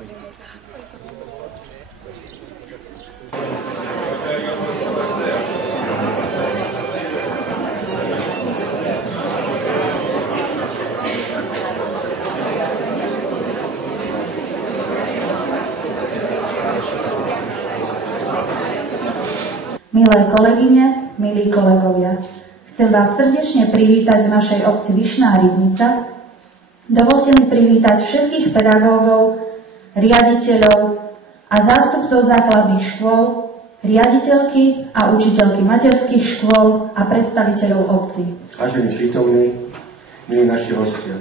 Milé kolegyne, milí kolegovia, chcem vás srdečne privítať v našej obci Vyšná Rybnica. Dovoľte mi privítať všetkých pedagógov, riaditeľov a zástupcov základných škôl, riaditeľky a učiteľky materských škôl a predstaviteľov obcí. Vážení prítomní, milí naši hostia.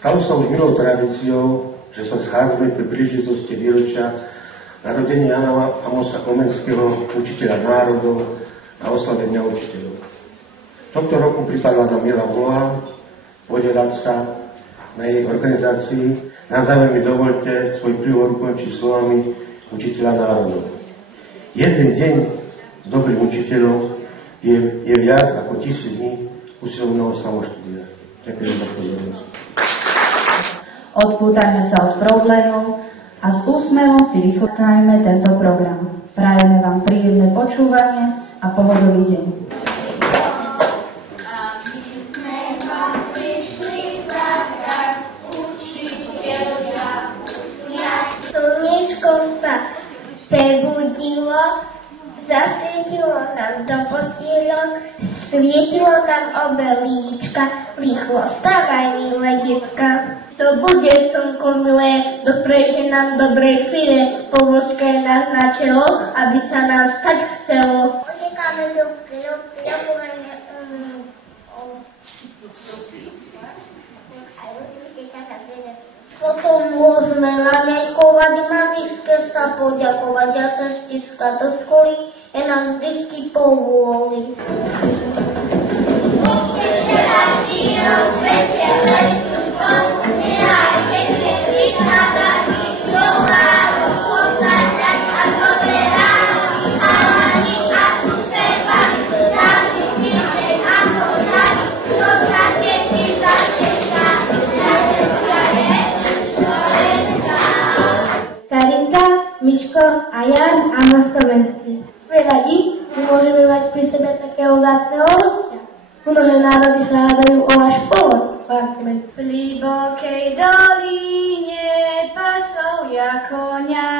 Stalo sa už milou tradíciou, že sa schádzame pri príležitosti výročia narodenia Jána Amosa Komenského, učiteľa národov a oslave Dňa učiteľov. Tohto roku pripadla nám milá úloha podieľať sa na jej organizácii. Na záver mi dovoľte svoj príhovor ukončiť slovami učiteľa národov. Jeden deň s dobrým učiteľom je viac ako 1000 dní usilovného samoštúdia. Ďakujem za pozornosť. Odpútajme sa od problémov a s úsmevom si vychutnajme tento program. Prajeme vám príjemné počúvanie a pohodový deň. Slniečko sa prebudilo, zasvietilo nám do postieľok, svietilo nám obe líčka, rýchlo stávaj, milé decka. To bude slnko milé, dopreže nám dobrej chvíle, pomožkaj nás na čelo, aby sa nám stať chcelo. Utekáme do potom môžeme ranejkovať, mamičke sa poďakovať a sa stiskať do školy, je nám vždycky povôli. Miško a Jan Amos Komenský. Sme radi, že môžeme mať pri sebe takého vzácneho hostia. Mnohé národy sa hádajú o váš pôvod, pán. V hlbokej doline pasovia koňa,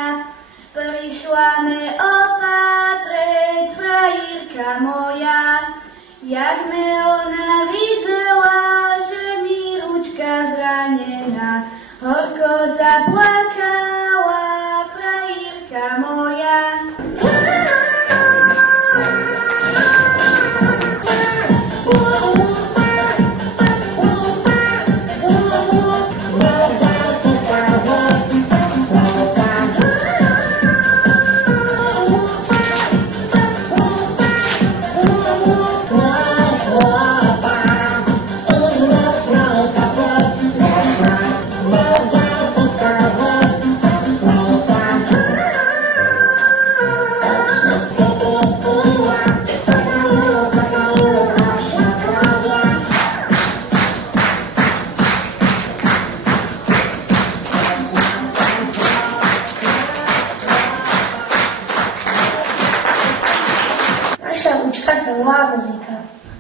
prišla me opatreť frajírka moja. Jak me ona videla, že mi ručka zranená, horko zaplakala frajírka moja.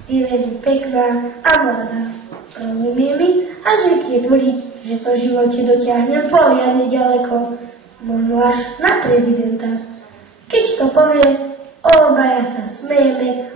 Je pekná a mladá. Rozumie mi a zvykne tvrdiť, že to v živote dotiahnem poriadne ďaleko, možno až na prezidenta. Keď to povie, obaja sa smejeme.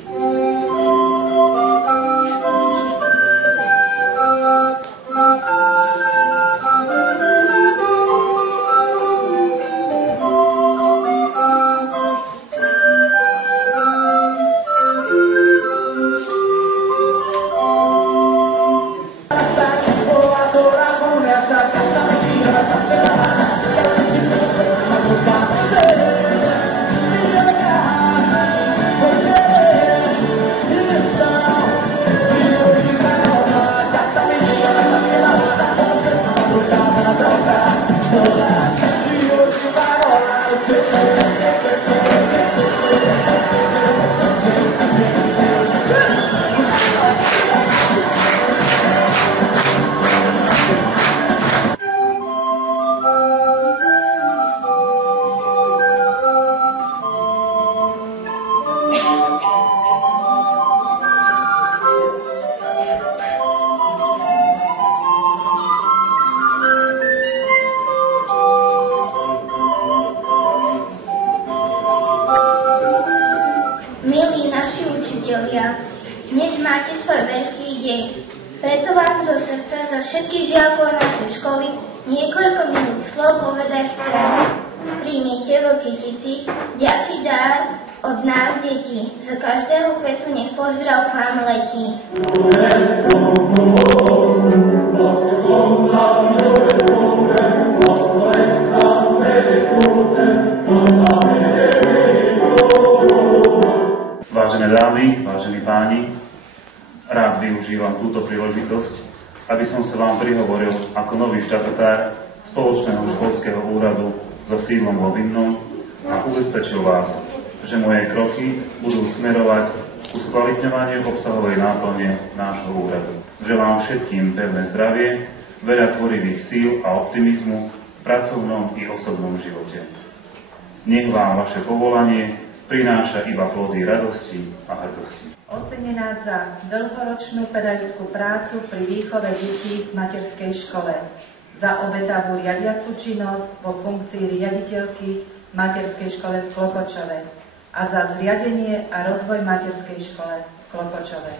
máte svoj veľký deň. Preto vám zo srdca za všetkých žiakov našej školy niekoľko minút slov povedať chcem. Príjmite vo kytici ďaký dar od nás detí. Za každého kvetu nech pozdrav k vám letí. Vážené dámy, vážení páni, rád využívam túto príležitosť, aby som sa vám prihovoril ako nový štatutár Spoločného školského úradu so sídlom vo Vinnom a ubezpečil vás, že moje kroky budú smerovať ku skvalitňovaniu obsahovej náplne nášho úradu. Želám všetkým pevné zdravie, veľa tvorivých síl a optimizmu v pracovnom i osobnom živote. Nech vám vaše povolanie prináša iba plody radosti a hrdosti. Ocenená za dlhoročnú pedagogickú prácu pri výchove detí v materskej škole, za obetavú riadiacu činnosť vo funkcii riaditeľky v materskej škole v Klokočove a za zriadenie a rozvoj materskej škole v Klokočove.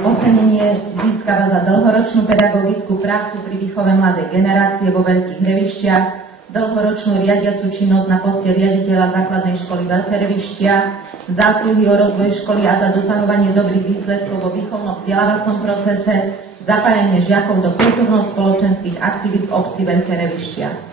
Ocenenie získava za dlhoročnú pedagogickú prácu pri výchove mladej generácie vo Veľkých Hrevišťach, dlhoročnú riadiacu činnosť na poste riaditeľa základnej školy Veľké Hrevištia, zásluhy o rozvoj školy a za dosahovanie dobrých výsledkov vo výchovno-vzdelávacom procese, zapájanie žiakov do kultúrno-spoločenských aktivít v obci Veľké Hrevištia.